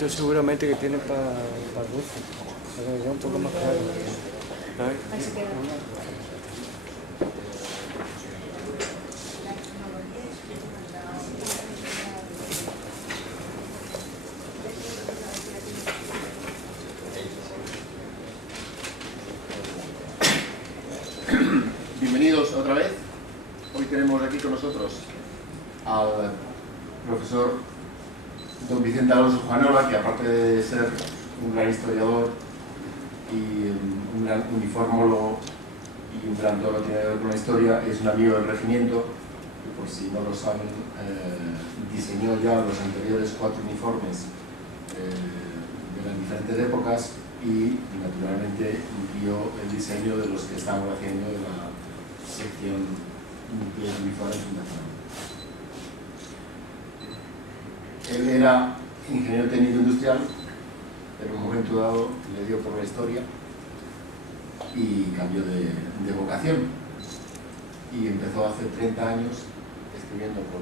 Esto seguramente que tiene para 12. Pero ya un poco más claro. ¿Sabes? Bienvenidos otra vez. Hoy tenemos aquí con nosotros al profesor don Vicente Alonso Juanola, que aparte de ser un gran historiador y un gran uniformólogo y un gran todo lo que tiene que ver con la historia, es un amigo del regimiento, que por si no lo saben, diseñó ya los anteriores 4 uniformes de las diferentes épocas y naturalmente guió el diseño de los que estamos haciendo de la sección de uniformes fundacional. Él era ingeniero técnico industrial, pero en un momento dado le dio por la historia y cambió de vocación. Y empezó hace 30 años escribiendo con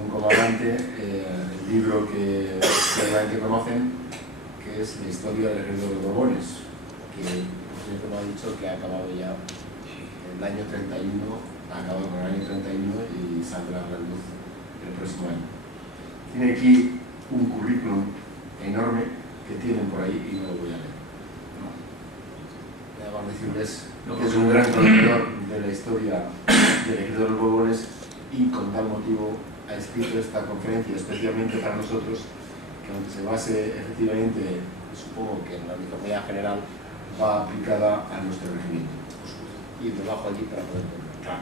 un comandante el libro que seguramente conocen, que es La historia del ejército de los Borbones, que por cierto me ha dicho que ha acabado ya el año 31, ha acabado con el año 31 y saldrá a la luz el próximo año. Tiene aquí un currículum enorme que tienen por ahí y no lo voy a leer. Además decirles que es un gran conocedor de la historia del ejército de los Borbones y con tal motivo ha escrito esta conferencia especialmente para nosotros, que aunque se base efectivamente, supongo que en la uniformidad general, va aplicada a nuestro regimiento. Y me bajo allí para poder encontrar.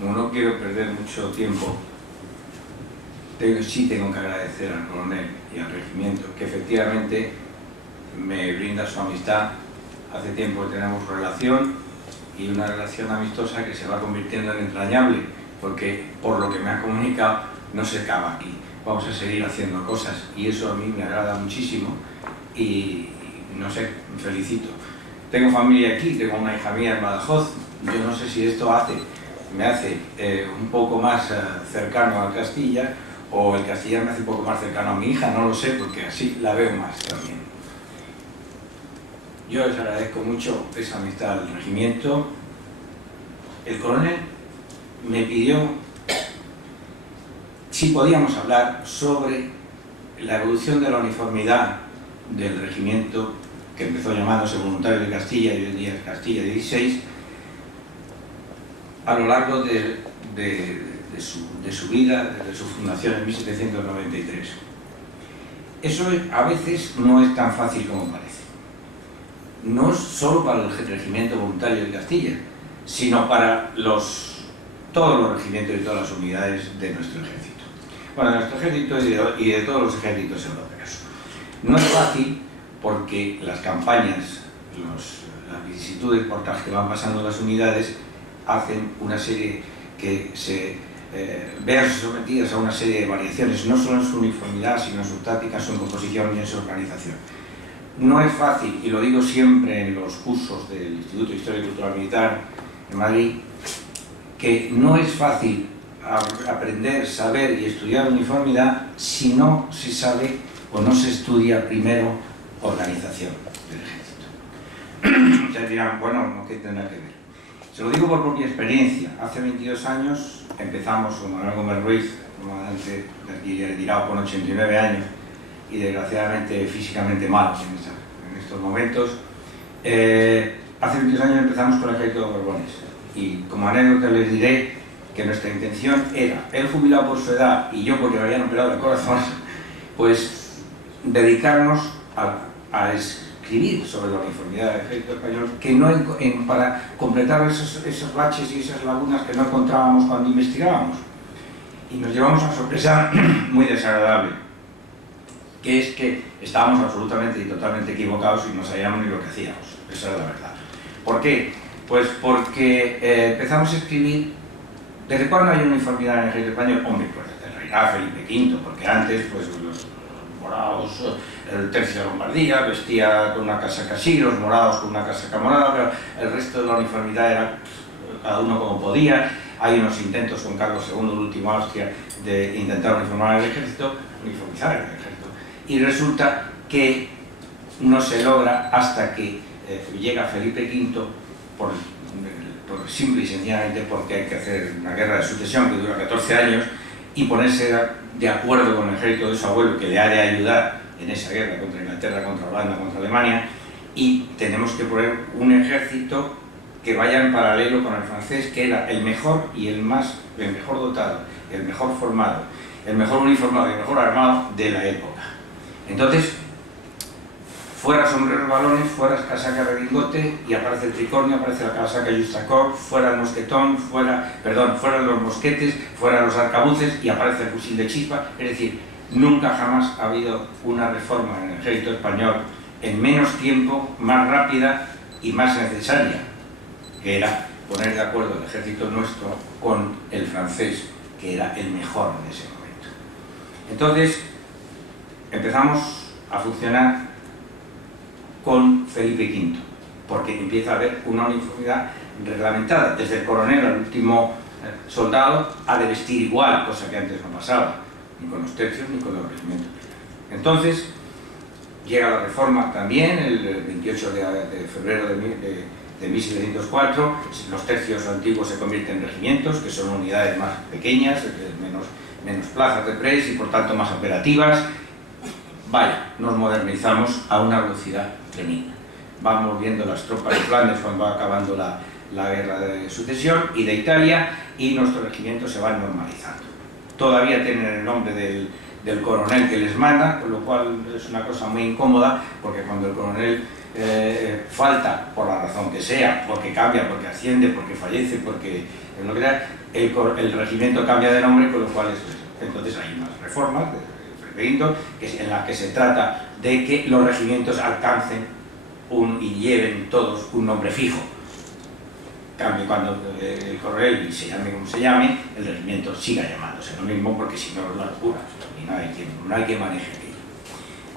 No quiero perder mucho tiempo. Sí tengo que agradecer al coronel y al regimiento que efectivamente me brinda su amistad. Hace tiempo que tenemos relación y una relación amistosa que se va convirtiendo en entrañable, porque por lo que me ha comunicado no se acaba aquí. Vamos a seguir haciendo cosas y eso a mí me agrada muchísimo y no sé, me felicito. Tengo familia aquí, tengo una hija mía en Badajoz. Yo no sé si esto me hace un poco más cercano a Castilla, o el Castilla me hace un poco más cercano a mi hija, no lo sé, porque así la veo más también. Yo les agradezco mucho esa amistad al regimiento. El coronel me pidió si podíamos hablar sobre la evolución de la uniformidad del regimiento, que empezó llamándose Voluntarios de Castilla y hoy en día es Castilla 16, a lo largo de su vida, desde su fundación en 1793. Eso a veces no es tan fácil como parece. No es solo para el regimiento voluntario de Castilla, sino para todos los regimientos y todas las unidades de nuestro ejército. Bueno, de nuestro ejército y de todos los ejércitos europeos. No es fácil porque las campañas, las vicisitudes por las que van pasando las unidades, hacen una serie que se vean sometidas a una serie de variaciones, no solo en su uniformidad, sino en su táctica, su composición y en su organización. No es fácil, y lo digo siempre en los cursos del Instituto de Historia y Cultura Militar en Madrid, que no es fácil aprender, saber y estudiar uniformidad si no se sabe o no se estudia primero organización del ejército. Ustedes dirán, bueno, ¿qué tendrá que ver? Se lo digo por propia experiencia. Hace 22 años empezamos con Manuel Gómez Ruiz, comandante de artillería retirado con 89 años y desgraciadamente físicamente mal en estos momentos. Hace 22 años empezamos con el ejército de Borbones y como anécdota les diré que nuestra intención era, él jubilado por su edad y yo porque me habían operado el corazón, pues dedicarnos a escribir sobre la uniformidad del ejército español, que no para completar esos baches y esas lagunas que no encontrábamos cuando investigábamos. Y nos llevamos a una sorpresa muy desagradable, que es que estábamos absolutamente y totalmente equivocados y no sabíamos ni lo que hacíamos. Esa es la verdad. ¿Por qué? Pues porque empezamos a escribir. ¿Desde cuándo hay uniformidad en el ejército español? Hombre, pues desde el reinado Felipe V, porque antes pues los morados, el tercio de Lombardía vestía con una casaca así, los morados con una casaca morada, pero el resto de la uniformidad era cada uno como podía. Hay unos intentos con Carlos II, el último Austria, de intentar uniformizar el ejército, y resulta que no se logra hasta que llega Felipe V por simple y sencillamente porque hay que hacer una guerra de sucesión que dura 14 años y ponerse de acuerdo con el ejército de su abuelo, que le ha de ayudar en esa guerra contra Inglaterra, contra Holanda, contra Alemania, y tenemos que poner un ejército que vaya en paralelo con el francés, que era el mejor y el mejor dotado, el mejor formado, el mejor uniformado y el mejor armado de la época. Entonces, fuera sombreros balones, fuera casaca redingote, y aparece el tricornio, aparece la casaca Justacor, fuera el mosquetón, fuera los mosquetes, fuera los arcabuces, y aparece el fusil de chispa. Es decir, nunca jamás ha habido una reforma en el ejército español en menos tiempo, más rápida y más necesaria, que era poner de acuerdo el ejército nuestro con el francés, que era el mejor en ese momento. Entonces, empezamos a funcionar con Felipe V, porque empieza a haber una uniformidad reglamentada. Desde el coronel al último soldado ha de vestir igual, cosa que antes no pasaba, ni con los tercios ni con los regimientos. Entonces, llega la reforma también, el 28 de febrero de 1704, los tercios antiguos se convierten en regimientos, que son unidades más pequeñas, menos plazas de pres y por tanto más operativas. Vaya, nos modernizamos a una velocidad tremenda. Vamos viendo las tropas de Flandes cuando va acabando la guerra de sucesión y de Italia, y nuestros regimientos se van normalizando. Todavía tienen el nombre del coronel que les manda, con lo cual es una cosa muy incómoda, porque cuando el coronel falta, por la razón que sea, porque cambia, porque asciende, porque fallece, porque lo que sea, el regimiento cambia de nombre, con lo cual entonces hay unas reformas en las que se trata de que los regimientos alcancen y lleven todos un nombre fijo. Cambio, cuando el coronel se llame como se llame, el regimiento siga llamándose lo mismo, porque si no es la locura y no hay que manejar aquello.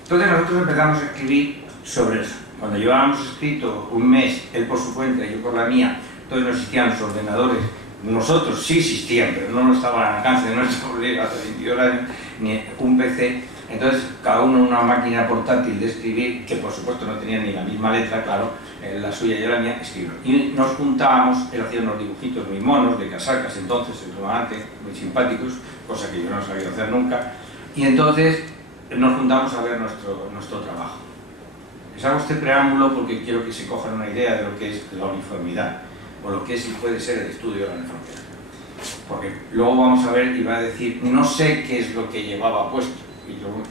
Entonces nosotros empezamos a escribir sobre eso. Cuando llevábamos escrito un mes, él por su cuenta y yo por la mía, entonces no existían los ordenadores. Nosotros sí existían, pero no estaban al alcance de nuestro colega hace 22 años, ni un PC. Entonces, cada uno una máquina portátil de escribir, que por supuesto no tenía ni la misma letra, claro, la suya y la mía, escribir. Y nos juntábamos, él hacía unos dibujitos muy monos, de casacas entonces, muy simpáticos, cosa que yo no sabía hacer nunca, y entonces nos juntamos a ver nuestro trabajo. Les hago este preámbulo porque quiero que se cojan una idea de lo que es la uniformidad, o lo que es y puede ser el estudio de la uniformidad. Porque luego vamos a ver y va a decir, no sé qué es lo que llevaba puesto.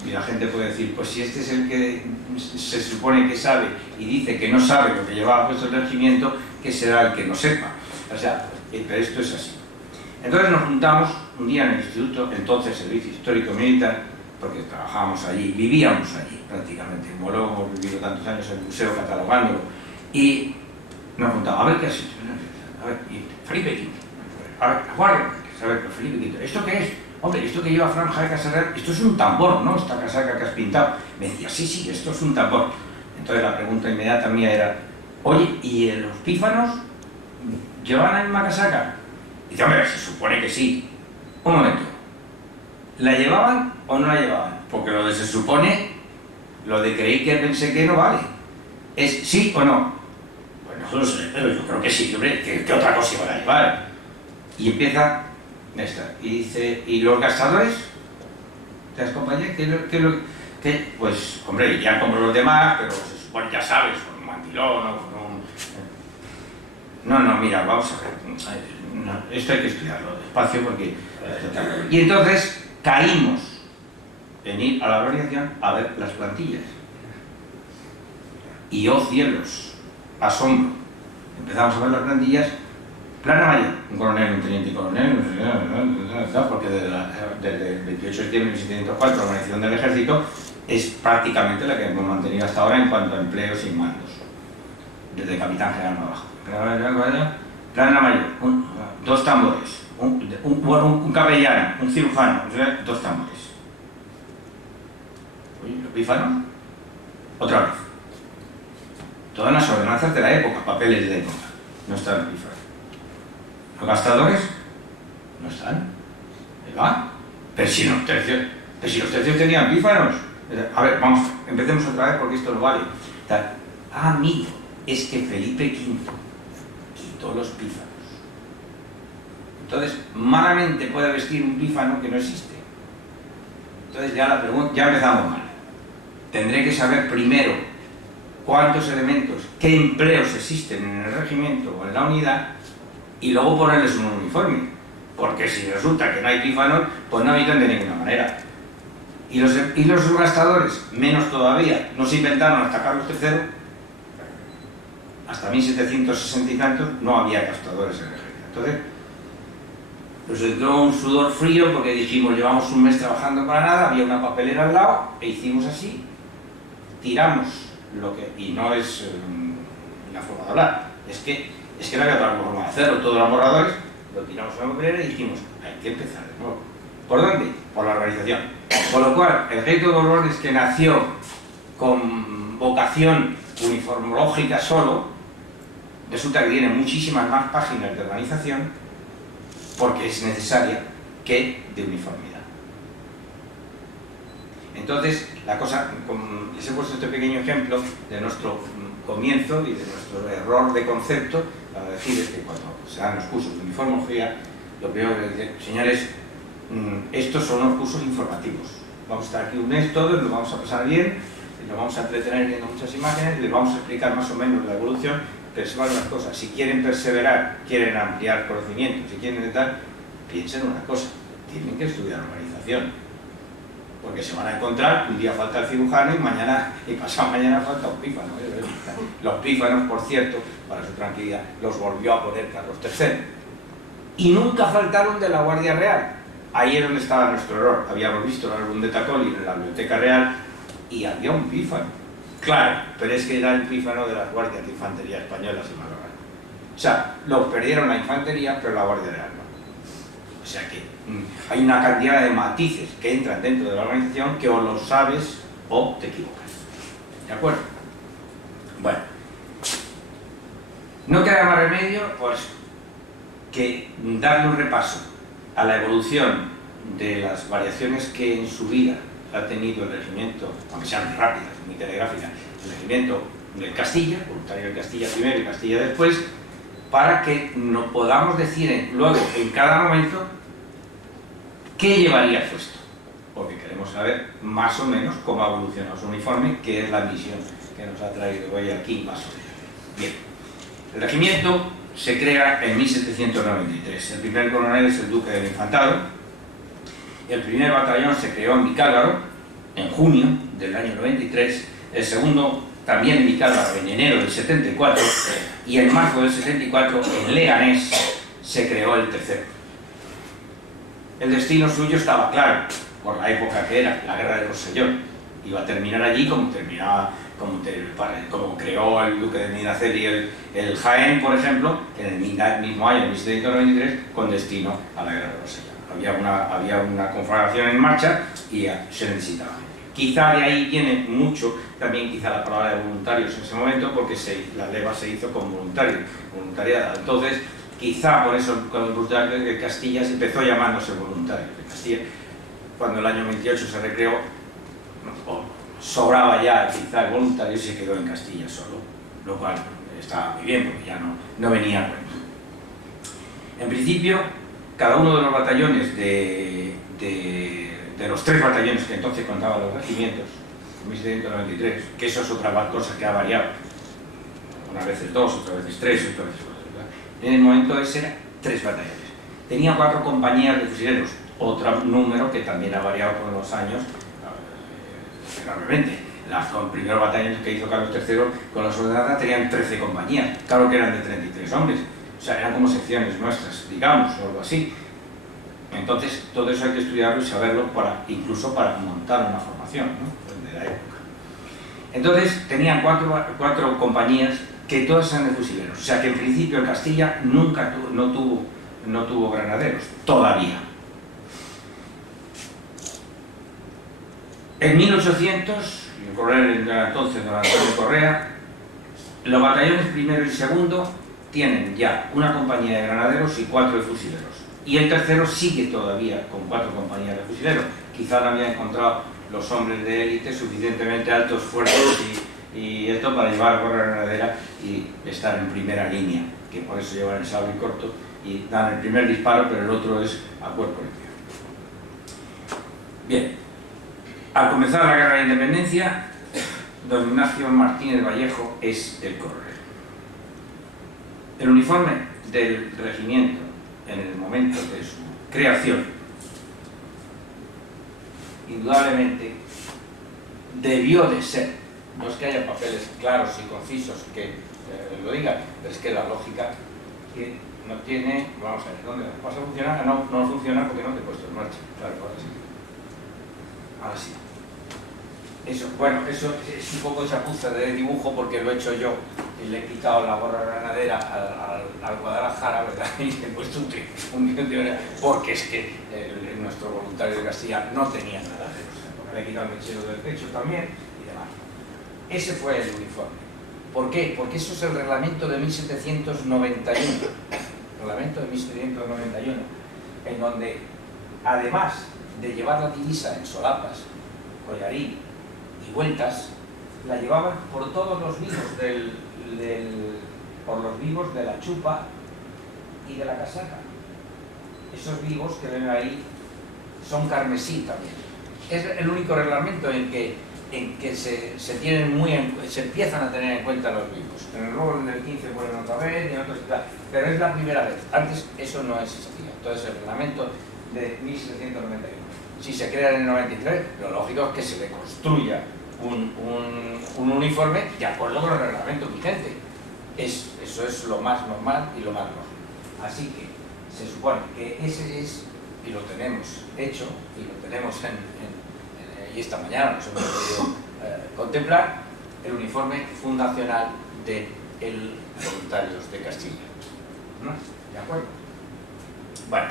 Y la gente puede decir, pues si este es el que se supone que sabe y dice que no sabe lo que llevaba puesto el regimiento, ¿qué será el que no sepa? O sea, pero esto es así. Entonces nos juntamos un día en el instituto, entonces Servicio Histórico Militar, porque trabajábamos allí, vivíamos allí prácticamente. En Morón hemos vivido tantos años en el museo catalogándolo, y nos juntamos, a ver qué ha sido. A ver, y Felipe V, a ver, guardia, a ver, Felipe V, ¿esto qué es? Hombre, esto que lleva franja de casarral, esto es un tambor, ¿no? Esta casaca que has pintado. Me decía, sí, esto es un tambor. Entonces la pregunta inmediata mía era, oye, ¿y los pífanos llevan la misma casaca? Y dice, hombre, se supone que sí. Un momento, ¿la llevaban o no la llevaban? Porque lo de se supone, lo de creí que pensé que no vale. ¿Es sí o no? Pues no lo sé, pero yo creo que sí, hombre, ¿qué otra cosa iban a llevar? Y empieza esta, y dice, ¿y los gastadores? ¿Te has compañía? ¿Qué? Pues, hombre, irían como los demás, pero se supone, ya sabes, con un mantilón o con un... No, mira, vamos a ver, no, esto hay que estudiarlo despacio porque... Y entonces caímos en ir a la organización a ver las plantillas. Y oh cielos, asombro. Empezamos a ver las plantillas. Plana mayor, un coronel, un teniente coronel, porque desde el 28 de septiembre de 1704 la organización del ejército es prácticamente la que hemos mantenido hasta ahora en cuanto a empleos y mandos, desde capitán general abajo. Plana mayor, dos tambores, un capellán, un cirujano, dos tambores. Oye, ¿los pífanos? Otra vez. Todas las ordenanzas de la época, papeles de época, no están los pífanos. ¿Los gastadores? No están. ¿Verdad? Pero si los tercios tenían pífanos. A ver, vamos, empecemos otra vez porque esto no vale. Ah, amigo, es que Felipe V quitó los pífanos. Entonces, malamente puede vestir un pífano que no existe. Entonces ya la pregunta, ya empezamos mal. Tendré que saber primero cuántos elementos, qué empleos existen en el regimiento o en la unidad y luego ponerles un uniforme. Porque si resulta que no hay pífanos, pues no habitan de ninguna manera. Y los gastadores, menos todavía, no se inventaron hasta Carlos III. Hasta 1760 y tantos no había gastadores en el ejército. Entonces, nos entró un sudor frío porque dijimos, llevamos un mes trabajando para nada, había una papelera al lado, e hicimos así, tiramos lo que... Y no es una forma de hablar, es que no había otra forma de hacerlo, todos los borradores, lo tiramos a la papelera y dijimos, hay que empezar de nuevo. ¿Por dónde? Por la organización. Por lo cual, el ejército de Borbones, que nació con vocación uniformológica solo, resulta que tiene muchísimas más páginas de organización porque es necesaria que de uniformidad. Entonces, la cosa, les he puesto este pequeño ejemplo de nuestro comienzo y de nuestro error de concepto para decirles que cuando se dan los cursos de uniformología, lo primero que decir, señores, estos son unos cursos informativos. Vamos a estar aquí un mes todos, lo vamos a pasar bien, nos vamos a entretener viendo muchas imágenes, les vamos a explicar más o menos la evolución, pero se van unas cosas. Si quieren perseverar, quieren ampliar conocimientos, si quieren tal, piensen una cosa, tienen que estudiar organización. Porque se van a encontrar que un día falta el cirujano y pasado mañana falta un pífano. Los pífanos, por cierto, para su tranquilidad, los volvió a poner Carlos III. Y nunca faltaron de la Guardia Real. Ahí es donde estaba nuestro error. Habíamos visto el álbum de Taccoli en la Biblioteca Real y había un pífano. Claro, pero es que era el pífano de las guardias de infantería españolas y malabares. O sea, los perdieron la infantería, pero la Guardia Real no. O sea que hay una cantidad de matices que entran dentro de la organización que o lo sabes o te equivocas. ¿De acuerdo? Bueno. No queda más remedio, pues, que darle un repaso a la evolución de las variaciones que en su vida ha tenido el regimiento, aunque sean rápidas, muy telegráficas, el regimiento del Castilla, voluntario del Castilla primero y Castilla después, para que nos podamos decir luego, en cada momento, qué llevaría puesto. Porque queremos saber más o menos cómo ha evolucionado su uniforme, que es la misión que nos ha traído hoy aquí, más o menos. Bien, el regimiento se crea en 1793. El primer coronel es el duque del Infantado. El primer batallón se creó en Vicálvaro en junio del año 93. El segundo también en Vicálvaro en enero del 74. Y en marzo del 74 en Leganés se creó el tercero. El destino suyo estaba claro, por la época que era, la guerra de Rosellón. Iba a terminar allí como terminaba, como creó el duque de Medinaceli el Jaén, por ejemplo, en el mismo año, en 1793, con destino a la guerra de Rosellón. Había una conflagración en marcha y se necesitaba. Quizá de ahí viene mucho, también quizá la palabra de voluntarios en ese momento, porque la leva se hizo con voluntariado. Entonces, quizá por eso con el voluntario de Castilla se empezó llamándose voluntarios de Castilla. Cuando el año 28 se recreó, sobraba ya quizá el voluntario y se quedó en Castilla solo, lo cual estaba muy bien porque ya no venía a cuento. En principio, cada uno de los batallones de los 3 batallones que entonces contaban los regimientos, en 1793, que eso es otra cosa que ha variado, unas veces 2, otras veces 3, otras veces 4. En el momento ese eran 3 batallones. Tenía 4 compañías de fusileros, otro número que también ha variado con los años enormemente. Los primeros batallones que hizo Carlos III con las ordenadas tenían 13 compañías, claro que eran de 33 hombres, o sea, eran como secciones nuestras, digamos, o algo así. Entonces, todo eso hay que estudiarlo y saberlo incluso para montar una formación, ¿no?, de la época. Entonces, tenían 4 compañías que todas eran de fusileros, o sea que en principio el Castilla nunca no tuvo granaderos, todavía. En 1800, el coronel de entonces, don Antonio Correa, los batallones primero y segundo tienen ya una compañía de granaderos y 4 de fusileros. Y el tercero sigue todavía con 4 compañías de fusileros. Quizá no había encontrado los hombres de élite suficientemente altos, fuertes y esto para llevar a la granadera y estar en primera línea, que por eso llevan el sable corto y dan el primer disparo, pero el otro es a cuerpo limpio. Bien, al comenzar la guerra de independencia, don Ignacio Martínez Vallejo es el coronel. El uniforme del regimiento en el momento de su creación, indudablemente, debió de ser, no es que haya papeles claros y concisos que lo digan, pero es que la lógica que no tiene, vamos a ver, ¿dónde vas a funcionar? No, no funciona porque no te he puesto en marcha, claro, ahora sí. Ahora sí. Eso, bueno, eso es un poco chapuza de dibujo porque lo he hecho yo y le he quitado la gorra granadera al Guadalajara, ¿verdad? Y le he puesto un guión de hora porque es que nuestro voluntario de Castilla no tenía nada de eso, porque le he quitado el mechero del pecho también y demás. Ese fue el uniforme. ¿Por qué? Porque eso es el reglamento de 1791. Reglamento de 1791, en donde, además de llevar la divisa en solapas, collarín y vueltas, la llevaban por todos los vivos por los vivos de la chupa y de la casaca. Esos vivos que ven ahí son carmesí también. Es el único reglamento en que se empiezan a tener en cuenta los vivos. En el robo del 15 ponen otra vez, y en otros, pero es la primera vez. Antes eso no existía. Entonces el reglamento de 1791. Si se crea en el 93, lo lógico es que se le construya un uniforme de acuerdo con el reglamento vigente. Eso es lo más normal y lo más lógico. Así que se supone que ese es, y lo tenemos hecho, y lo tenemos y esta mañana nos hemos podido contemplar, el uniforme fundacional de el Voluntarios de Castilla. ¿No? ¿De acuerdo? Bueno.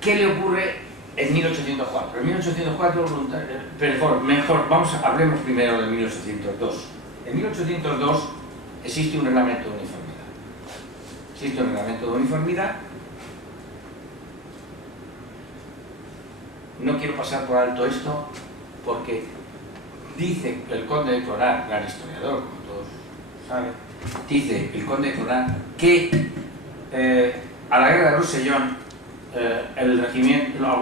¿Qué le ocurre en 1804? En 1804, hablemos primero de 1802. En 1802 existe un reglamento de uniformidad. Existe un reglamento de uniformidad. No quiero pasar por alto esto porque dice el conde de Clorán, gran historiador, como todos saben, dice el conde de Clorán que a la guerra de Rosellón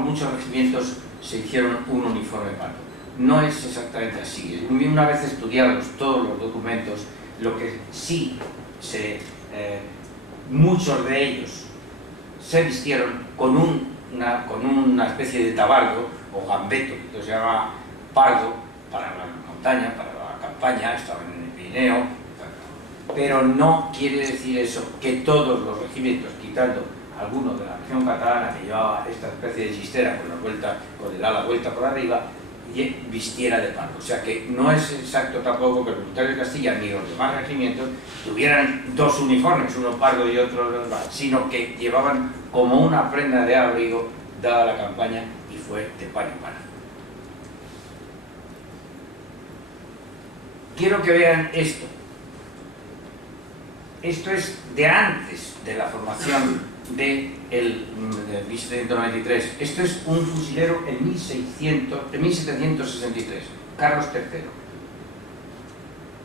muchos regimientos se hicieron un uniforme pardo. No es exactamente así. Una vez estudiados todos los documentos, lo que sí muchos de ellos se vistieron con una especie de tabardo o gambeto, que se llama pardo para la montaña, para la campaña, estaban en el Pirineo, pero no quiere decir eso que todos los regimientos, quitando algunos de la región catalana que llevaba esta especie de chistera con el ala vuelta por arriba, y vistiera de pardo. O sea que no es exacto tampoco que el Voluntario de Castilla ni los demás regimientos tuvieran dos uniformes, uno pardo y otro normal, sino que llevaban como una prenda de abrigo dada la campaña y fue de paño para. Quiero que vean esto. Esto es de antes de la formación de 1793. Esto es un fusilero en 1763, Carlos III.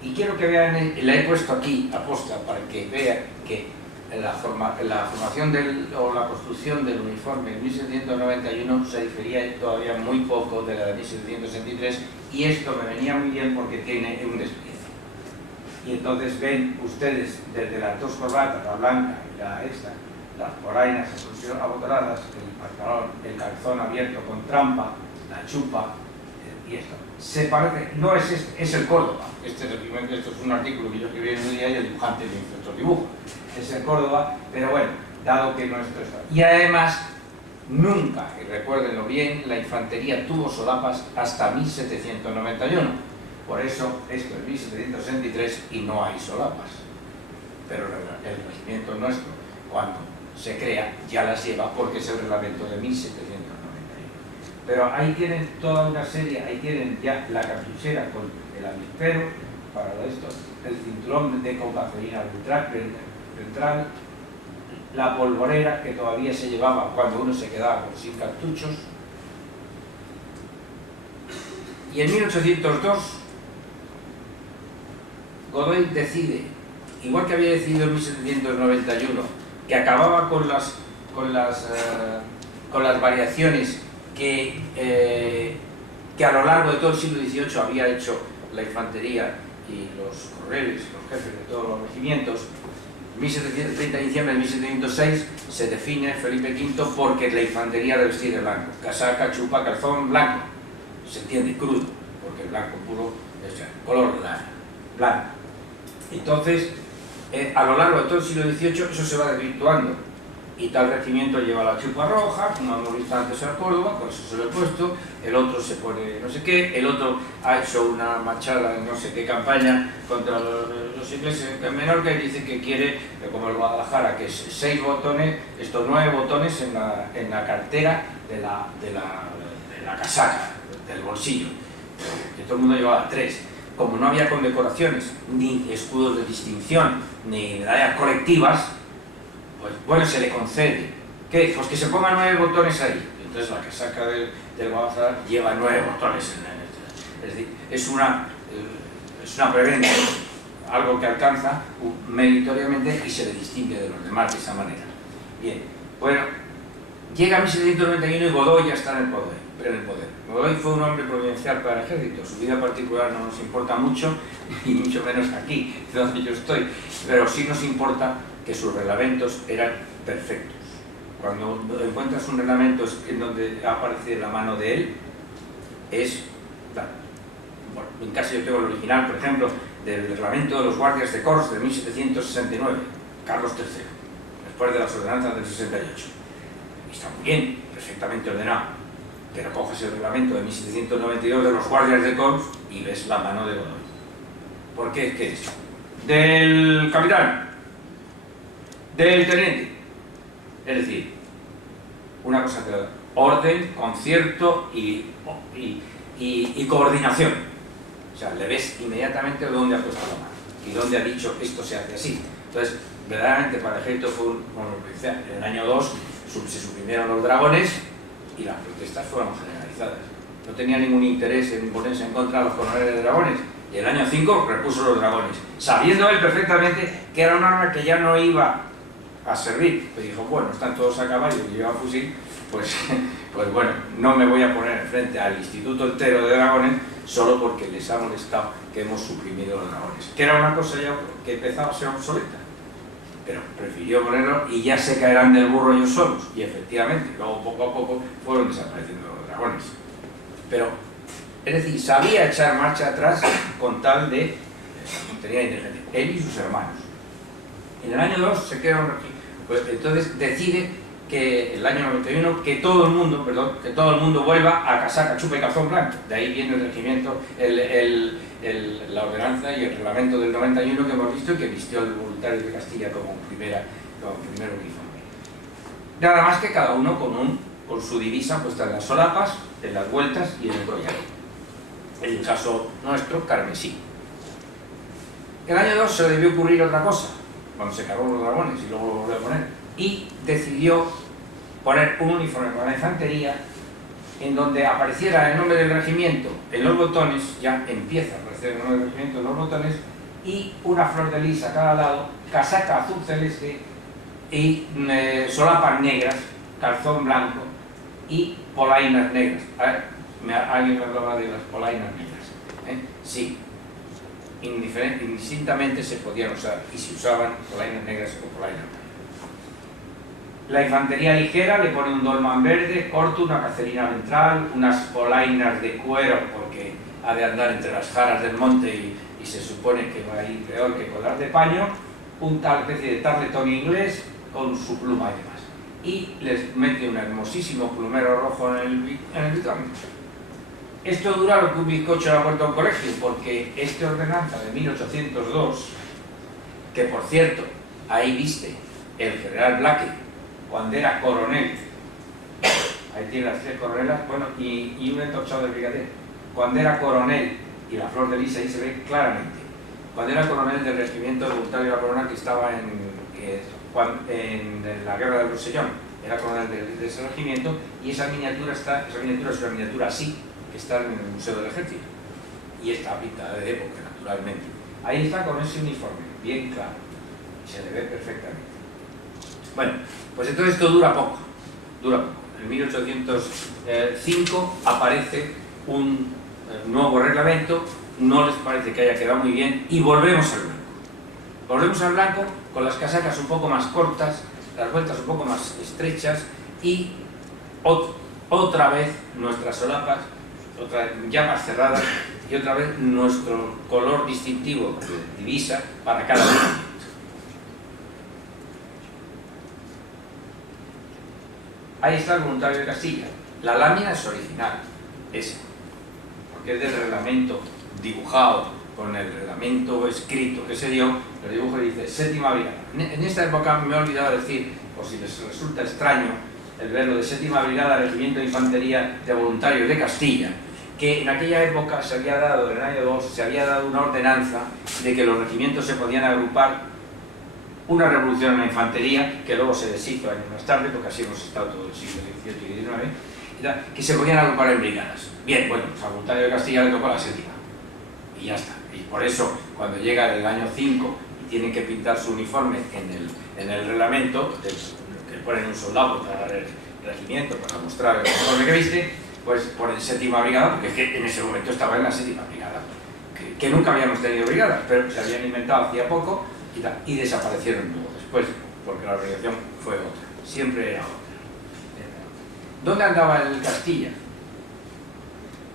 Y quiero que vean, la he puesto aquí aposta para que vean que la formación o la construcción del uniforme en 1791 se difería todavía muy poco de la de 1763, y esto me venía muy bien porque tiene un despliegue. Y entonces ven ustedes desde las dos corbatas, la blanca y las polainas abotonadas, el pantalón, el calzón abierto con trampa, la chupa y esto. Se parece, no es este, es el Córdoba. Esto es un artículo que yo escribí en un día y el dibujante me hizo otro dibujo. Es el Córdoba, pero bueno, dado que no es esto. Y además, nunca, y recuérdenlo bien, la infantería tuvo solapas hasta 1791. Por eso esto es 1763 y no hay solapas. Pero el regimiento nuestro, cuando se crea, ya las lleva porque es el reglamento de 1791. Pero ahí tienen toda una serie, ahí tienen ya la cartuchera con el avispero para esto, el cinturón con cafeína ventral, la polvorera que todavía se llevaba cuando uno se quedaba sin cartuchos. Y en 1802 Godoy decide, igual que había decidido en 1791, que acababa con las variaciones que a lo largo de todo el siglo XVIII había hecho la infantería y los coroneles, los jefes de todos los regimientos. En 30 de diciembre de 1706 se define Felipe V porque la infantería debe vestir de blanco, casaca, chupa, calzón, blanco. Se entiende, crudo, porque el blanco puro es color blanco. Entonces, a lo largo de todo el siglo XVIII eso se va desvirtuando. Y tal regimiento lleva la chupa roja, como hemos visto antes en Córdoba, por eso se lo he puesto, el otro se pone no sé qué, el otro ha hecho una machada en no sé qué campaña contra los ingleses en Menorca y dice que quiere, como el Guadalajara, que es 6 botones, estos 9 botones en la cartera de la casaca, del bolsillo, que todo el mundo llevaba 3. Como no había condecoraciones, ni escudos de distinción, ni medallas colectivas, pues bueno, se le concede. ¿Qué? Pues que se pongan 9 botones ahí. Entonces la casaca del Guadalajara lleva 9 botones. Es decir, es una prebenda, algo que alcanza meritoriamente y se le distingue de los demás de esa manera. Bien, bueno, llega 1791 y Godoy ya está en el poder. Godoy fue un hombre providencial para el ejército. Su vida particular no nos importa mucho, y mucho menos aquí, donde yo estoy, pero sí nos importa que sus reglamentos eran perfectos. Cuando encuentras un reglamento en donde aparece la mano de él, es... Bueno, en caso yo tengo el original, por ejemplo, del reglamento de los guardias de Corps de 1769, Carlos III, después de las ordenanzas del 68. Está muy bien, perfectamente ordenado, pero coges el reglamento de 1792 de los guardias de Corps y ves la mano de Godoy. ¿Por qué? ¿Qué es? Del capitán, del teniente, es decir, una cosa que orden, concierto y coordinación. O sea, le ves inmediatamente dónde ha puesto la mano y dónde ha dicho esto se hace así. Entonces, verdaderamente para el ejército fue en el año 2 se suprimieron los dragones y las protestas fueron generalizadas. No tenía ningún interés en ponerse en contra de los coroneles de dragones. Y el año 5 repuso los dragones, sabiendo él perfectamente que era un arma que ya no iba a servir. Pues dijo, bueno, están todos a caballo y llevan fusil, pues bueno, no me voy a poner enfrente al instituto entero de dragones solo porque les ha molestado que hemos suprimido los dragones. Que era una cosa ya que empezaba a ser obsoleta. Pero prefirió ponerlo y ya se caerán del burro ellos solos. Y efectivamente, luego poco a poco fueron desapareciendo los dragones. Pero, es decir, sabía echar marcha atrás con tal de tenía inteligencia. Él y sus hermanos. En el año 2 se queda un regimiento. Pues entonces decide que el año 91 que todo el mundo vuelva a casaca, chupa y calzón blanco. De ahí viene el regimiento, la ordenanza y el reglamento del 91 que hemos visto y que vistió el voluntario de Castilla como primer uniforme. Nada más que cada uno con su divisa puesta en las solapas, en las vueltas y en el collar. En el caso nuestro, carmesí. El año 2 se debió ocurrir otra cosa, cuando se cargó los dragones y luego lo volvió a poner, y decidió poner un uniforme para la infantería en donde apareciera el nombre del regimiento en los botones, ya empieza a aparecer el nombre del regimiento en los botones, y una flor de lis a cada lado, casaca azul celeste y solapas negras, calzón blanco y polainas negras. A ver, alguien me hablaba de las polainas negras. Sí, indistintamente se podían usar, y se usaban polainas negras o polainas blancas. La infantería ligera le pone un dolman verde, corto, una cacerina ventral, unas polainas de cuero, porque ha de andar entre las jaras del monte y se supone que va a ir peor que collar de paño, una especie de tarletón inglés con su pluma y demás. Y les mete un hermosísimo plumero rojo en el bitomio. Esto dura lo que un bizcocho le ha vuelto a un colegio, porque esta ordenanza de 1802, que por cierto, ahí viste el general Blake cuando era coronel. Ahí tiene las 3 coronelas, bueno, y un entochado de brigadier. Cuando era coronel, y la flor de lis ahí se ve claramente, cuando era coronel del regimiento voluntario de la Corona, que estaba en la guerra del Rosellón, era coronel de ese regimiento, y esa miniatura es una miniatura así, que está en el Museo del Ejército, y está pintada de época, naturalmente. Ahí está con ese uniforme, bien claro, y se le ve perfectamente. Bueno, pues entonces esto dura poco. En 1805 aparece un nuevo reglamento, no les parece que haya quedado muy bien, y volvemos al blanco. Volvemos al blanco con las casacas un poco más cortas, las vueltas un poco más estrechas, y otra vez nuestras solapas, ya más cerradas, y otra vez nuestro color distintivo de divisa para cada regimiento. Ahí está el voluntario de Castilla. La lámina es original, esa, porque es del reglamento dibujado con el reglamento escrito que se dio. El dibujo dice 7ª brigada. En esta época me he olvidado decir, por si les resulta extraño el verlo de 7ª brigada, regimiento de infantería de voluntarios de Castilla, que en aquella época se había dado, en el año 2, se había dado una ordenanza de que los regimientos se podían agrupar, una revolución en la infantería, que luego se deshizo años más tarde, porque así hemos estado todo el siglo XVIII y XIX, que se podían agrupar en brigadas. Bien, bueno, pues al voluntario de Castilla le tocó la 7ª, y ya está. Y por eso, cuando llega el año 5 y tienen que pintar su uniforme en el reglamento, que ponen un soldado para el regimiento, para mostrar el uniforme que viste, pues ponen 7ª brigada, porque es que en ese momento estaba en la 7ª brigada, que nunca habíamos tenido brigadas, pero se habían inventado hacía poco, y desaparecieron luego después, porque la organización fue otra, siempre era otra. ¿Dónde andaba el Castilla?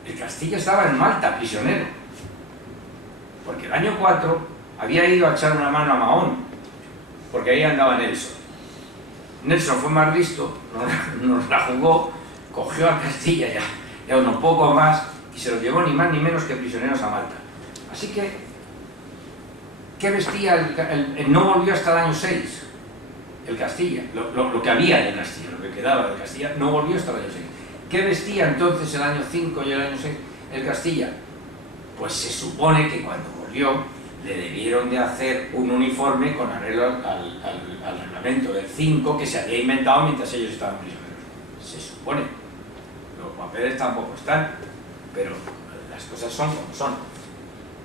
El Castilla estaba en Malta, prisionero, porque el año 4 había ido a echar una mano a Mahón, porque ahí andaba Nelson. Nelson fue más listo, nos la jugó, cogió a Castilla ya unos poco más, y se lo llevó ni más ni menos que prisioneros a Malta. Así que, ¿qué vestía no volvió hasta el año 6, el Castilla? Lo que había de Castilla, lo que quedaba de Castilla, no volvió hasta el año 6. ¿Qué vestía entonces el año 5 y el año 6 el Castilla? Pues se supone que cuando volvió le debieron de hacer un uniforme con arreglo al reglamento del 5 que se había inventado mientras ellos estaban prisioneros. Se supone. Los papeles tampoco están, pero las cosas son como son.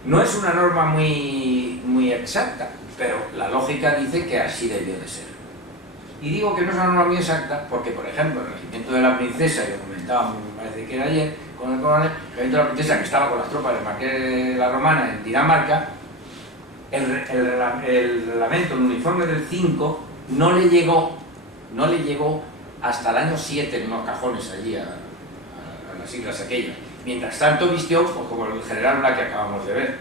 No es una norma muy exacta, pero la lógica dice que así debió de ser. Y digo que no es una norma muy exacta porque, por ejemplo, el regimiento de la Princesa, que comentábamos, me parece que era ayer, con el coronel, el regimiento de la Princesa, que estaba con las tropas del Marqués de la Romana en Dinamarca, el reglamento, el uniforme del 5, no le llegó hasta el año 7 en unos cajones allí a las islas aquellas. Mientras tanto vistió como el general Black que acabamos de ver.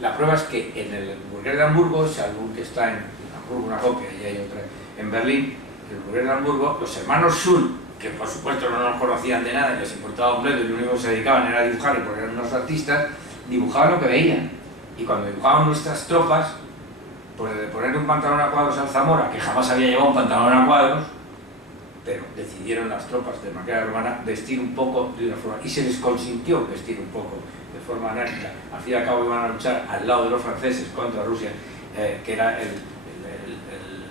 La prueba es que en el Burgués de Hamburgo, si algún que está en Hamburgo, una copia, y hay otra en Berlín, el Burgués de Hamburgo, los hermanos Schul, que por supuesto no nos conocían de nada, les importaba un bledo y lo único que se dedicaban era a dibujar, y porque eran unos artistas, dibujaban lo que veían. Y cuando dibujaban nuestras tropas, pues de poner un pantalón a cuadros al Zamora, que jamás había llevado un pantalón a cuadros, pero decidieron las tropas de Marqués de la Romana vestir un poco de una forma, y se les consintió vestir un poco de forma anárquica. Al fin y al cabo iban a luchar al lado de los franceses contra Rusia, que era el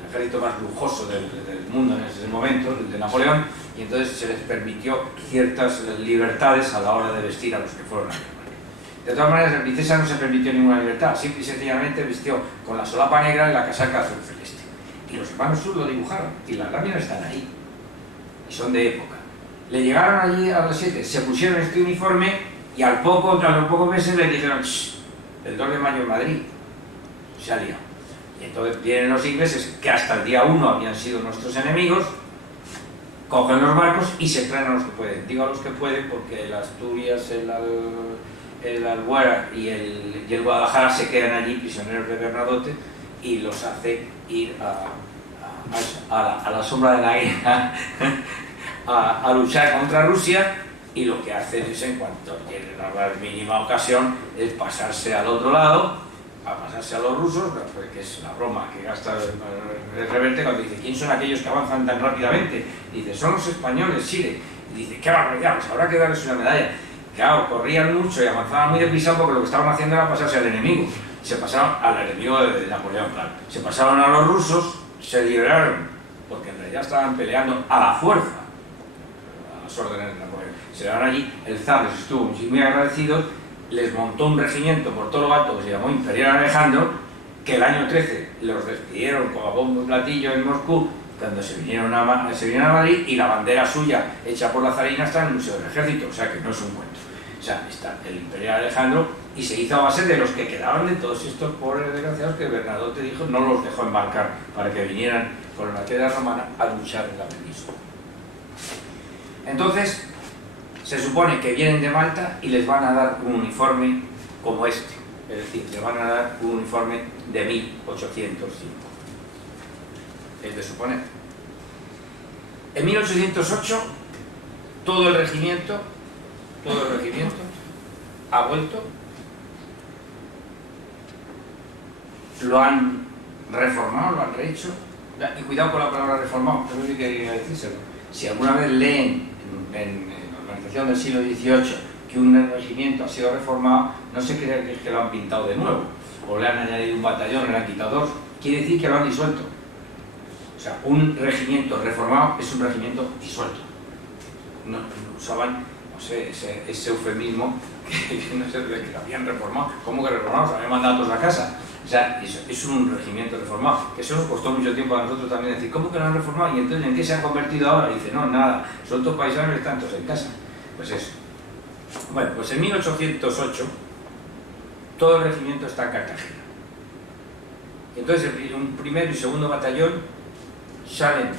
ejército más lujoso del mundo en ese momento, el de Napoleón, y entonces se les permitió ciertas libertades a la hora de vestir a los que fueron a Alemania. De todas maneras, la princesa no se permitió ninguna libertad, simple y sencillamente vistió con la solapa negra y la casaca azul celeste. Y los hermanos Sur lo dibujaron, y las láminas están ahí, y son de época. Le llegaron allí a las 7, se pusieron este uniforme, y a los pocos meses le dijeron, el 2 de mayo en Madrid, se ha liado. Y entonces vienen los ingleses, que hasta el día 1 habían sido nuestros enemigos, cogen los barcos y se traen a los que pueden. Digo a los que pueden porque el Asturias, el Albuera y el Guadalajara se quedan allí prisioneros de Bernadotte y los hace ir a la sombra de la guerra a luchar contra Rusia, y lo que hacen es, en cuanto tienen la mínima ocasión, es pasarse al otro lado a pasarse a los rusos, que es la broma que gasta el Reverte cuando dice ¿quién son aquellos que avanzan tan rápidamente? Y dice, son los españoles, Sire. Y dice, qué barbaridad, pues habrá que darles una medalla. Claro, corrían mucho y avanzaban muy deprisa porque lo que estaban haciendo era pasarse al enemigo. Se pasaron al enemigo de Napoleón, claro. Se pasaron a los rusos, se liberaron, porque en realidad estaban peleando a la fuerza, a las órdenes de Napoleón. Se llevaron allí, el zar les estuvo muy agradecido, les montó un regimiento por todo lo alto que se llamó Imperial Alejandro, que el año 13 los despidieron con a bombo y platillo en Moscú, cuando se vinieron a Madrid, y la bandera suya hecha por la zarina está en el Museo del Ejército, o sea que no es un cuento. O sea, está el Imperial Alejandro y se hizo a base de los que quedaban de todos estos pobres desgraciados que Bernadotte dijo no los dejó embarcar para que vinieran con la tierra romana a luchar en la península. Entonces, se supone que vienen de Malta y les van a dar un uniforme como este, es decir, les van a dar un uniforme de 1805. Es de suponer. En 1808, todo el regimiento ha vuelto, lo han reformado, lo han rehecho, y cuidado con la palabra reformado, es lo que quería decírselo. Si alguna vez leen en la organización del siglo XVIII que un regimiento ha sido reformado, no se cree que es que lo han pintado de nuevo, o le han añadido un batallón, le han quitado dos, quiere decir que lo han disuelto. O sea, un regimiento reformado es un regimiento disuelto. No usaban, no sé, ese eufemismo que no sé, que lo habían reformado. ¿Cómo que reformado? Se habían mandado todos a casa. O sea, es un regimiento reformado. Que eso nos costó mucho tiempo a nosotros también decir, ¿cómo que lo han reformado? Y entonces, ¿en qué se han convertido ahora? Y dice, no, nada, son todos paisanos y están todos en casa. Pues eso. Bueno, pues en 1808 todo el regimiento está en Cartagena. Y entonces un primer y segundo batallón salen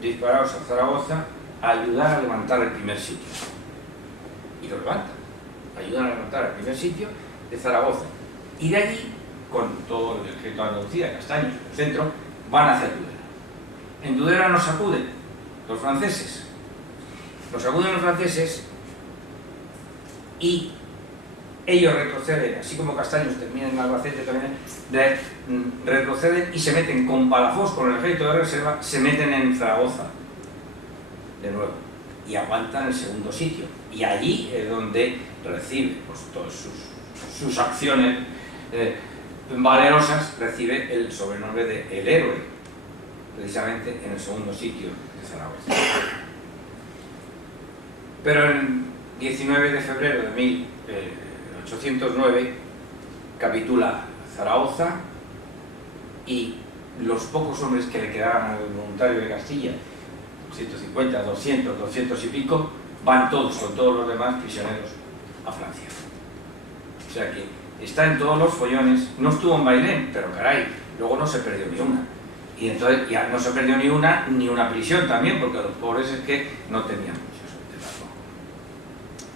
disparados a Zaragoza a ayudar a levantar el primer sitio. Y lo levantan. Ayudan a levantar el primer sitio de Zaragoza. Y de allí, con todo el ejército de Andalucía, Castaños, el centro, van hacia Tudela. En Tudela nos acuden los franceses. Nos acuden los franceses y ellos retroceden, así como Castaños termina en Albacete también, retroceden y se meten con Palafox, con el ejército de reserva, se meten en Zaragoza de nuevo y aguantan el segundo sitio. Y allí es donde recibe pues, todas sus acciones valerosas, recibe el sobrenombre de El Héroe, precisamente en el segundo sitio de Zaragoza. Pero el 19 de febrero de 1809 capitula Zaragoza y los pocos hombres que le quedaban al voluntario de Castilla, 150, 200, 200 y pico, van todos, con todos los demás prisioneros, a Francia. O sea que está en todos los follones, no estuvo en Bailén, pero caray, luego no se perdió ni una. Y entonces ya no se perdió ni una prisión también, porque los pobres es que no tenían muchos.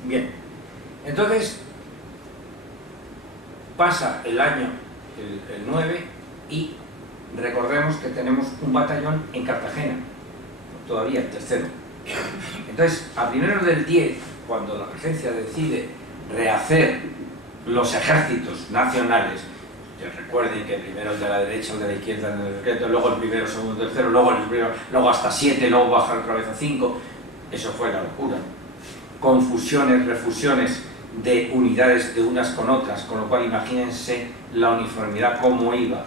Bien, entonces pasa el año, el 9, y recordemos que tenemos un batallón en Cartagena, todavía el tercero. Entonces, a primeros del 10, cuando la regencia decide rehacer los ejércitos nacionales, que recuerden que primero el de la derecha, el de la izquierda en el decreto, luego el primero, segundo, tercero, luego hasta 7, luego bajar otra vez a 5, eso fue la locura. Confusiones, refusiones de unidades de unas con otras, con lo cual imagínense la uniformidad cómo iba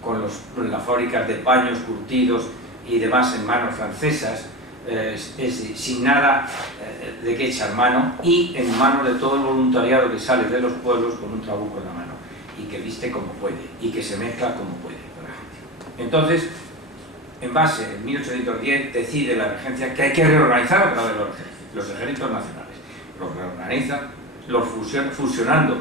con las fábricas de paños curtidos y demás en manos francesas, sin nada de que echar mano, y en manos de todo el voluntariado que sale de los pueblos con un trabuco en la mano y que viste como puede y que se mezcla como puede, por ejemplo. Entonces, en base, en 1810 decide la regencia que hay que reorganizar otra vez los ejércitos nacionales. Los reorganiza, los fusionando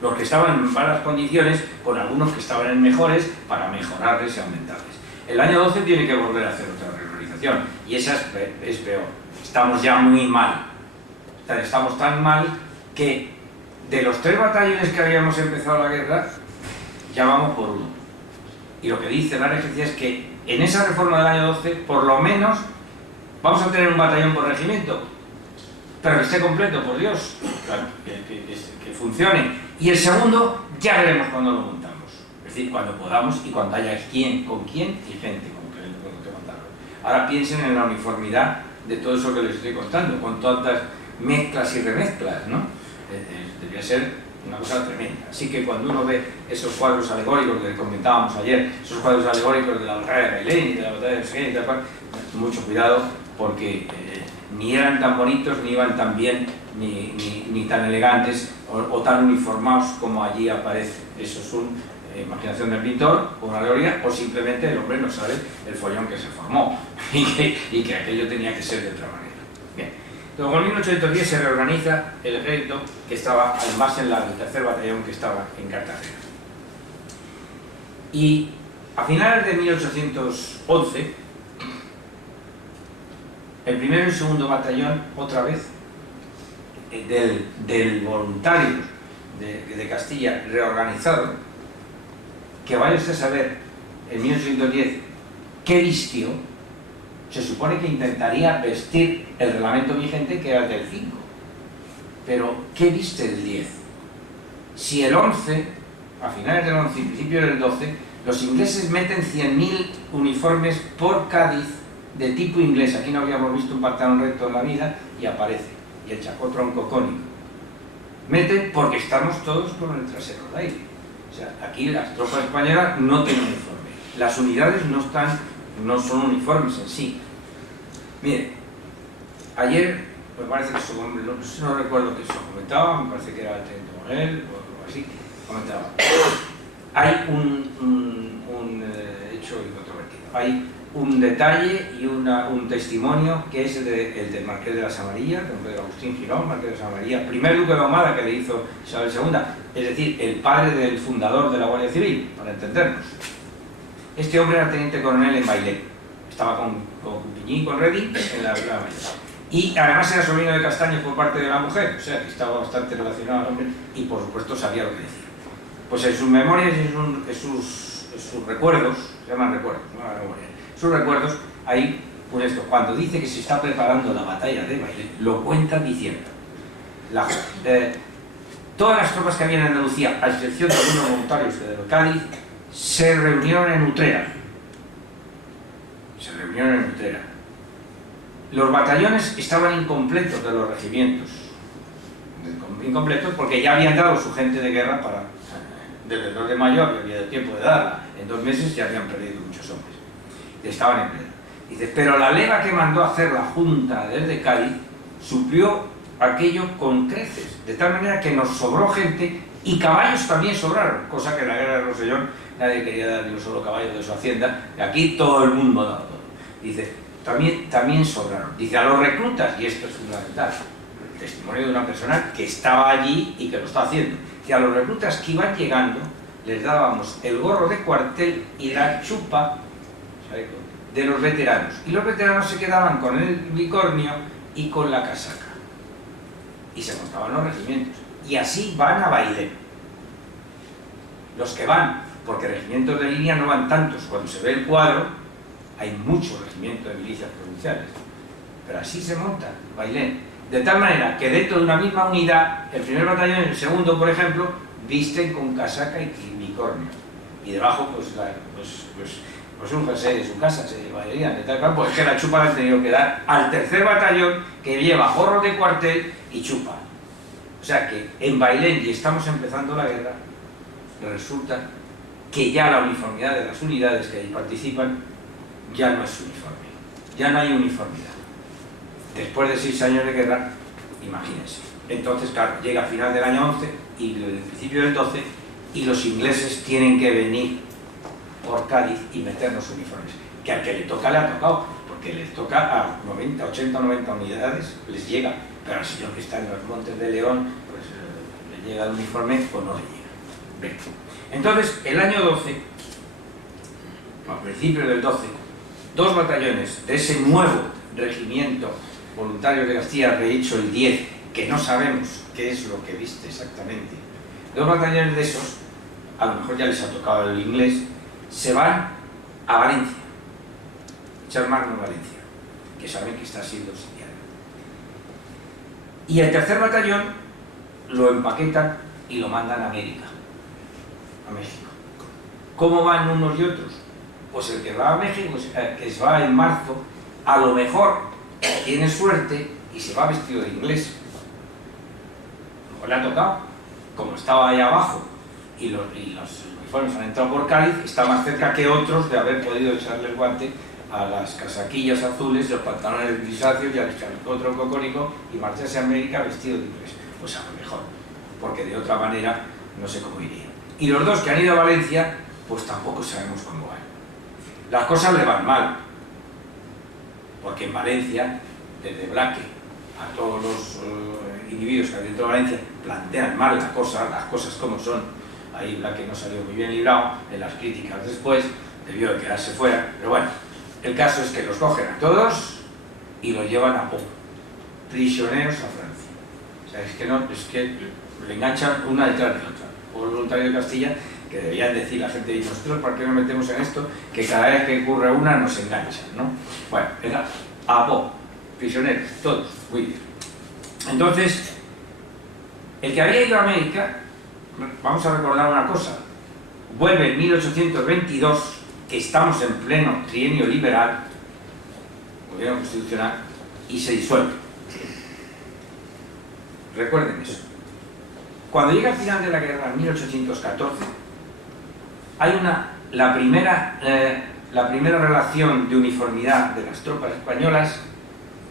los que estaban en malas condiciones con algunos que estaban en mejores para mejorarles y aumentarles. El año 12 tiene que volver a hacer otra reorganización y esa es peor. Estamos ya muy mal. Estamos tan mal que de los 3 batallones que habíamos empezado la guerra, ya vamos por 1. Y lo que dice la regencia es que en esa reforma del año 12, por lo menos, vamos a tener un batallón por regimiento. pero que esté completo, por Dios, claro, que funcione. Y el segundo, ya veremos cuando lo montamos. Es decir, cuando podamos y cuando haya quién, con quién y gente con que montarlo. Ahora piensen en la uniformidad de todo eso que les estoy contando, con tantas mezclas y remezclas, ¿no? Debería ser una cosa tremenda. Así que cuando uno ve esos cuadros alegóricos que comentábamos ayer, esos cuadros alegóricos de la batalla de Bailén y de la batalla de Segén y tal, mucho cuidado, porque ni eran tan bonitos, ni iban tan bien, ni tan elegantes o tan uniformados como allí aparece. Eso es una imaginación del pintor, o una alegoría, o simplemente el hombre no sabe el follón que se formó y que aquello tenía que ser de otra manera. Bien. Luego en 1810 se reorganiza el ejército que estaba además en el tercer batallón que estaba en Cartagena. Y a finales de 1811, el primero y el segundo batallón, otra vez, del voluntario de Castilla reorganizado, que vaya usted a saber en 1810 qué vistió. Se supone que intentaría vestir el reglamento vigente, que era el del 5. Pero, ¿qué viste el 10? Si el 11, a finales del 11 y principios del 12, los ingleses meten 100.000 uniformes por Cádiz de tipo inglés. Aquí no habíamos visto un pantalón recto en la vida y aparece. Y el chacó tronco cónico. Meten porque estamos todos con el trasero al aire. O sea, aquí las tropas españolas no tienen uniforme. Las unidades no son uniformes en sí. Mire, ayer, me parece que no recuerdo que eso comentaba, me parece que era el teniente Morel o algo así, comentaba. Hay un hecho incontrovertido. Hay un detalle y un testimonio que es el del Marqués de las Amarillas, don Pedro Agustín Girón, Marqués de las Amarillas, primer duque de Ahumada que le hizo Isabel II, es decir, el padre del fundador de la Guardia Civil, para entendernos. Este hombre era teniente coronel en Bailén, estaba con Piñí y con Reding en la Mayor. Y además era sobrino de Castaños por parte de la mujer, o sea que estaba bastante relacionado al hombre y por supuesto sabía lo que decía. Pues en sus memorias y en sus recuerdos, se llaman recuerdos, no la memoria, sus recuerdos, ahí, pues esto, cuando dice que se está preparando la batalla de Bailén, lo cuentan diciendo, todas las tropas que habían en Andalucía, a excepción de algunos voluntarios de Cádiz, se reunieron en Utrera. Los batallones estaban incompletos de los regimientos. Incompletos porque ya habían dado su gente de guerra para... Desde el 2 de mayo había habido tiempo de darla. En 2 meses ya habían perdido muchos hombres. Estaban en pleno. Dice, pero la leva que mandó hacer la Junta desde Cádiz suplió aquello con creces. De tal manera que nos sobró gente y caballos también sobraron. Cosa que en la guerra de Rosellón nadie quería dar ni un solo caballo de su hacienda. Y aquí todo el mundo daba todo. Dice, también sobraron. Dice, a los reclutas, y esto es fundamental, el testimonio de una persona que estaba allí y que lo está haciendo. Dice, a los reclutas que iban llegando les dábamos el gorro de cuartel y la chupa de los veteranos. Y los veteranos se quedaban con el bicornio y con la casaca. Y se montaban los regimientos. Y así van a Bailén. Los que van, porque regimientos de línea no van tantos. Cuando se ve el cuadro, hay muchos regimientos de milicias provinciales. Pero así se monta Bailén. De tal manera que dentro de una misma unidad, el primer batallón y el segundo, por ejemplo, visten con casaca y bicornio. Y debajo, pues un jersey de su casa se llevaría, de tal cual, pues es que la chupa la han tenido que dar al tercer batallón que lleva gorro de cuartel y chupa. O sea que en Bailén, y estamos empezando la guerra, resulta que ya la uniformidad de las unidades que ahí participan ya no es uniforme, ya no hay uniformidad. Después de 6 años de guerra, imagínense. Entonces, claro, llega a final del año 11 y el principio del 12 y los ingleses tienen que venir por Cádiz y meternos uniformes. Que al que le toca le ha tocado, porque les toca a 90, 80, 90 unidades, les llega. Pero al señor que está en los Montes de León, pues le llega el uniforme o no le llega. Bien. Entonces, el año 12, a principios del 12, 2 batallones de ese nuevo regimiento voluntario de Castilla, rehecho el 10, que no sabemos qué es lo que viste exactamente, 2 batallones de esos, a lo mejor ya les ha tocado el inglés, se van a Valencia, Charmarno, Valencia, que saben que está siendo sitiado. Y el tercer batallón lo empaquetan y lo mandan a América, a México. ¿Cómo van unos y otros? Pues el que va a México, que se va en marzo, a lo mejor tiene suerte y se va vestido de inglés. Pues le ha tocado, como estaba ahí abajo y los uniformes han entrado por Cádiz, está más cerca que otros de haber podido echarle el guante a las casaquillas azules, los pantalones grisáceos y al otro cocónico y marcharse a América vestido de inglés. Pues a lo mejor, porque de otra manera no sé cómo iría. Y los dos que han ido a Valencia, pues tampoco sabemos cómo van. Las cosas le van mal, porque en Valencia, desde Blaque a todos los individuos que hay dentro de Valencia, plantean mal las cosas como son. Ahí Blaque no salió muy bien librado en las críticas después, debió de quedarse fuera, pero bueno, el caso es que los cogen a todos y los llevan a Pau, prisioneros a Francia. O sea, es que le enganchan una detrás de otra. Por el voluntario de Castilla, que debían decir la gente, y nosotros, ¿por qué nos metemos en esto? Que cada vez que ocurre una nos enganchan, ¿no? Bueno, venga, a Pau, prisioneros, todos, muy bien. Entonces, el que había ido a América, vamos a recordar una cosa, vuelve en 1822, que estamos en pleno trienio liberal, gobierno constitucional, y se disuelve. Recuerden eso. Cuando llega el final de la guerra, en 1814, hay la primera relación de uniformidad de las tropas españolas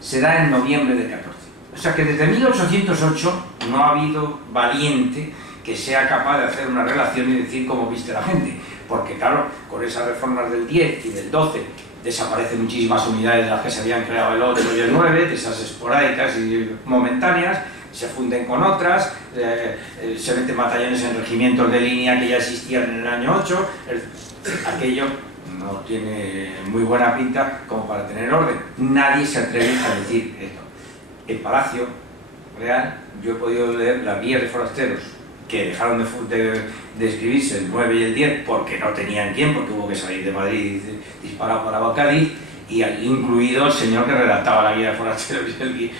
se da en noviembre del 14. O sea que desde 1808 no ha habido valiente que sea capaz de hacer una relación y decir cómo viste la gente. Porque claro, con esas reformas del 10 y del 12 desaparecen muchísimas unidades de las que se habían creado el 8 y el 9, de esas esporádicas y momentáneas, se funden con otras, se meten batallones en regimientos de línea que ya existían en el año 8, aquello no tiene muy buena pinta como para tener orden. Nadie se atreve a decir esto. En Palacio Real yo he podido leer las guías de forasteros que dejaron de escribirse el 9 y el 10 porque no tenían quién, porque hubo que salir de Madrid disparado para Cádiz, y incluido el señor que redactaba la guía de forasteros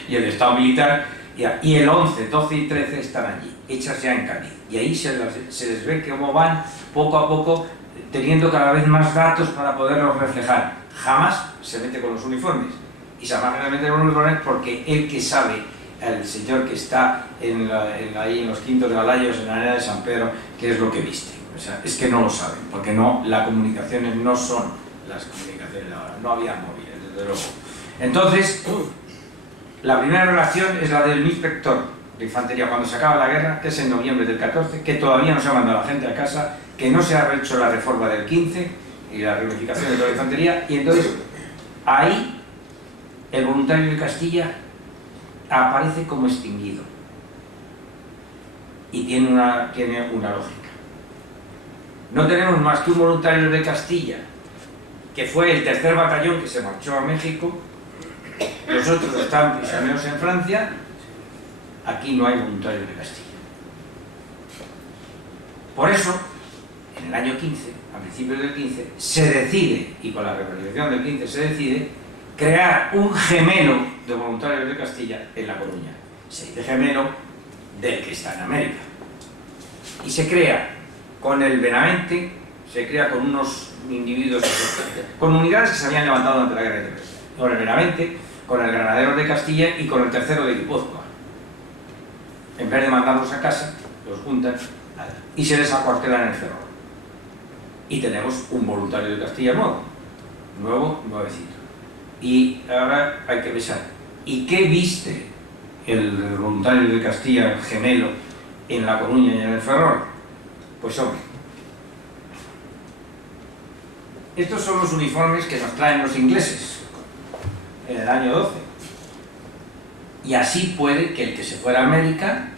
y el Estado militar, y el 11, 12 y 13 están allí, hechas ya en Cádiz, y ahí se les ve cómo van poco a poco teniendo cada vez más datos para poderlos reflejar. Jamás se mete con los uniformes, y se van a meter con los uniformes porque el que sabe, el señor que está ahí en los quintos de Alayos, en la arena de San Pedro, qué es lo que viste. O sea, es que no lo saben, porque las comunicaciones no son las comunicaciones de ahora, no había móviles, desde luego. Entonces, la primera relación es la del inspector de infantería cuando se acaba la guerra, que es en noviembre del 14, que todavía no se ha mandado a la gente a casa, que no se ha hecho la reforma del 15 y la reunificación de toda la infantería, y entonces ahí el voluntario de Castilla aparece como extinguido y tiene una lógica. No tenemos más que un voluntario de Castilla, que fue el tercer batallón que se marchó a México. Los otros están prisioneros en Francia. Aquí no hay voluntarios de Castilla. Por eso, en el año 15, a principios del 15, se decide, y con la representación del 15 se decide, crear un gemelo de voluntarios de Castilla en La Coruña. Se dice gemelo del que está en América. Y se crea con el Benavente, se crea con unos individuos, con unidades que se habían levantado durante la guerra de Independencia. Con el Benavente, con el Granadero de Castilla y con el tercero de Guipúzcoa. En vez de mandarlos a casa, los juntan y se les acuartelan en el Ferrol. Y tenemos un voluntario de Castilla nuevecito. Y ahora hay que pensar, ¿y qué viste el voluntario de Castilla, el gemelo, en La Coruña y en el Ferrol? Pues hombre, estos son los uniformes que nos traen los ingleses en el año 12. Y así puede que el que se fuera a América,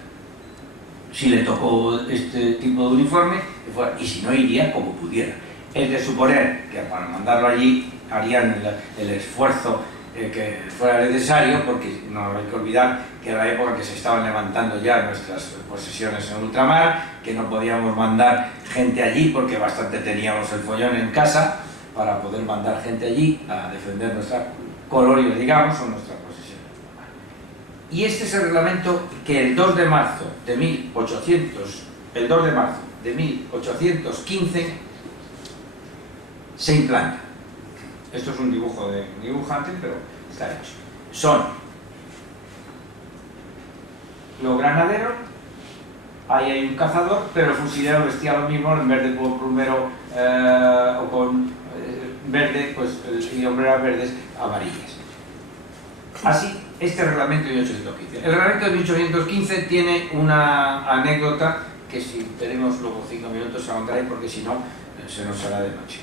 si le tocó este tipo de uniforme, y si no iría como pudiera. Es de suponer que para mandarlo allí harían el esfuerzo que fuera necesario, porque no hay que olvidar que era la época que se estaban levantando ya nuestras posesiones en ultramar, que no podíamos mandar gente allí porque bastante teníamos el follón en casa para poder mandar gente allí a defender nuestras colonias, digamos, o nuestras posesiones. Y este es el reglamento que el 2 de marzo de 1815 se implanta. Esto es un dibujo de un dibujante, pero está hecho. Son los granaderos, ahí hay un cazador, pero el fusilero vestía lo mismo, en vez de con plumero o con verde, pues y hombreras verdes amarillas. Así, este reglamento de 1815. El reglamento de 1815 tiene una anécdota que si tenemos luego 5 minutos a contar, porque si no, se nos hará de noche.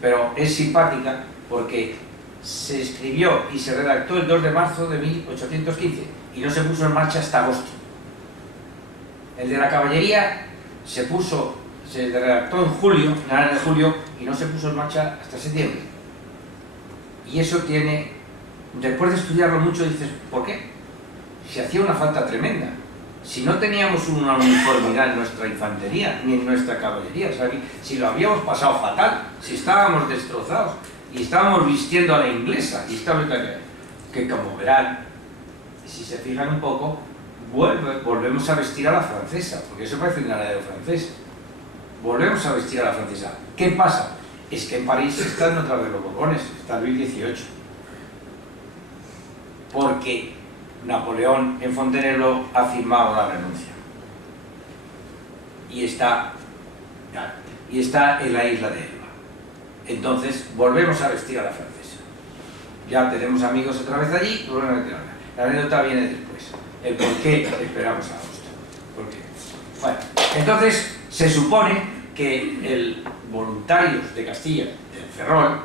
Pero es simpática porque se escribió y se redactó el 2 de marzo de 1815 y no se puso en marcha hasta agosto. El de la caballería se redactó en julio, finales de julio, y no se puso en marcha hasta septiembre. Y eso tiene, después de estudiarlo mucho, dices, ¿por qué? Si hacía una falta tremenda. Si no teníamos una uniformidad en nuestra infantería, ni en nuestra caballería, ¿sabes? Si lo habíamos pasado fatal, si estábamos destrozados, y estábamos vistiendo a la inglesa, y que como verán, si se fijan un poco, volvemos a vestir a la francesa, porque eso parece un granadero francés. Volvemos a vestir a la francesa. ¿Qué pasa? Es que en París están otra vez los Borbones, está Luis XVIII. Porque Napoleón en Fontainebleau ha firmado la renuncia. Y está en la isla de Elba. Entonces, volvemos a vestir a la francesa. Ya tenemos amigos otra vez allí, la anécdota viene después. El por qué esperamos a agosto. ¿Por qué? Bueno, entonces se supone que el Voluntarios de Castilla, el Ferrol,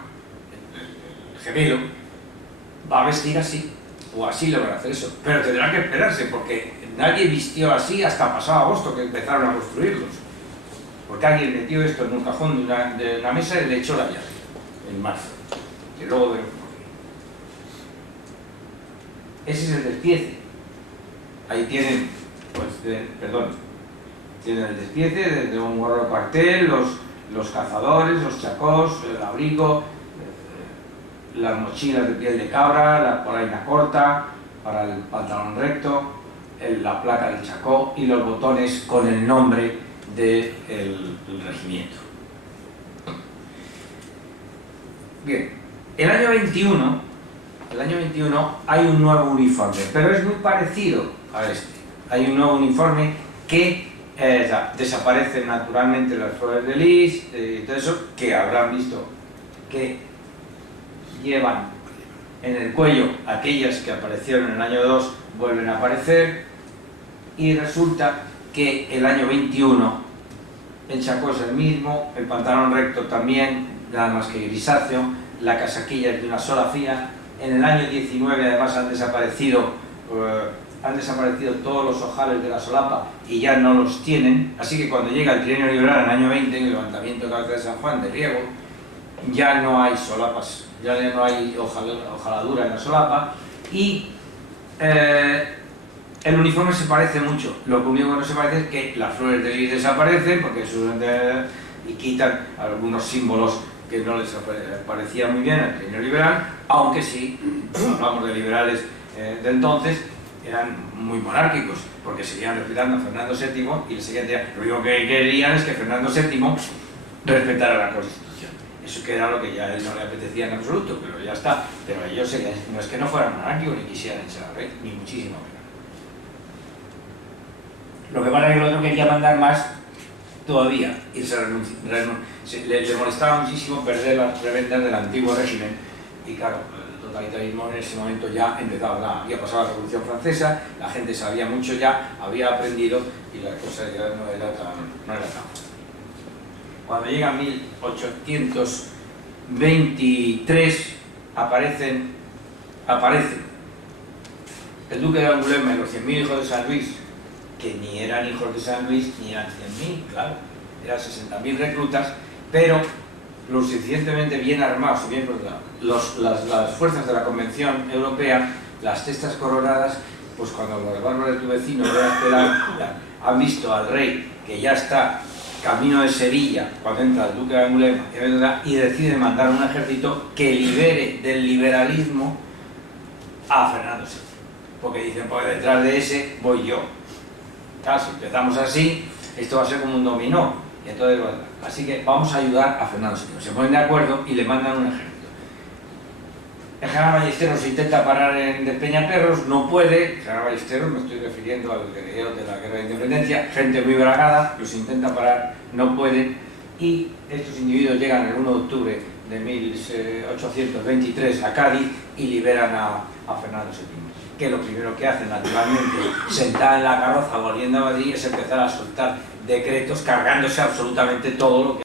el gemelo, va a vestir así, o así le van a hacer eso. Pero tendrá que esperarse, porque nadie vistió así hasta pasado agosto, que empezaron a construirlos. Porque alguien metió esto en un cajón de una mesa y le echó la llave, en marzo. Que luego veremos por qué. Ese es el despiece. Ahí tienen, tienen el despiece desde un gorro de cuartel, los cazadores, los chacós, el abrigo, las mochilas de piel de cabra, la polaina corta para el pantalón recto, la placa del chacó y los botones con el nombre del regimiento. Bien, el año 21 hay un nuevo uniforme, pero es muy parecido a este. Hay un nuevo uniforme que desaparecen naturalmente las flores de lis y todo eso, que habrán visto que llevan en el cuello aquellas que aparecieron en el año 2, vuelven a aparecer, y resulta que el año 21 el chacó es el mismo, el pantalón recto también, nada más que grisáceo, la casaquilla es de una sola fila. En el año 19 además han desaparecido todos los ojales de la solapa y ya no los tienen, así que cuando llega el trienio liberal en el año 20, en el levantamiento de cabeza de San Juan de Riego, ya no hay solapas, ya no hay hojaladura en la solapa, y el uniforme se parece mucho. Lo único que no se parece es que las flores de lis desaparecen porque y quitan algunos símbolos que no les parecía muy bien al trienio liberal, aunque sí, hablamos de liberales de entonces, eran muy monárquicos, porque seguían respetando a Fernando VII y el siguiente, lo único que querían es que Fernando VII respetara la Constitución. Eso que era lo que ya a él no le apetecía en absoluto, pero ya está. Pero ellos no es que no fueran monárquicos ni quisieran echar al rey, ni muchísimo menos. Lo que pasa es que el otro quería mandar más todavía y le molestaba muchísimo perder las prebendas del antiguo régimen, y claro, el totalitarismo en ese momento ya empezaba, había pasado la Revolución Francesa, la gente sabía mucho ya, había aprendido y la cosa ya no era tan fácil. Cuando llega 1823 aparecen el duque de Angulema y los 100.000 hijos de San Luis, que ni eran hijos de San Luis ni eran 100.000, claro, eran 60.000 reclutas, pero lo suficientemente bien armados y bien preparados. Las fuerzas de la Convención Europea, las testas coronadas, pues cuando los bárbaros de tu vecino han visto al rey que ya está camino de Sevilla, cuando entra el duque de Angulema, y decide mandar un ejército que libere del liberalismo a Fernando VII. porque dicen, pues detrás de ese voy yo. Claro, si empezamos así, esto va a ser como un dominó, y entonces, bueno, así que vamos a ayudar a Fernando VII. Se ponen de acuerdo y le mandan un ejército. El general Ballesteros intenta parar en Despeñaperros, no puede. El general Ballesteros, me estoy refiriendo al guerrillero de la guerra de independencia, gente muy bragada, los intenta parar, no pueden, y estos individuos llegan el 1 de octubre de 1823 a Cádiz y liberan a Fernando VII. Que lo primero que hacen, naturalmente, sentada en la carroza volviendo a Madrid, es empezar a soltar decretos cargándose absolutamente todo lo que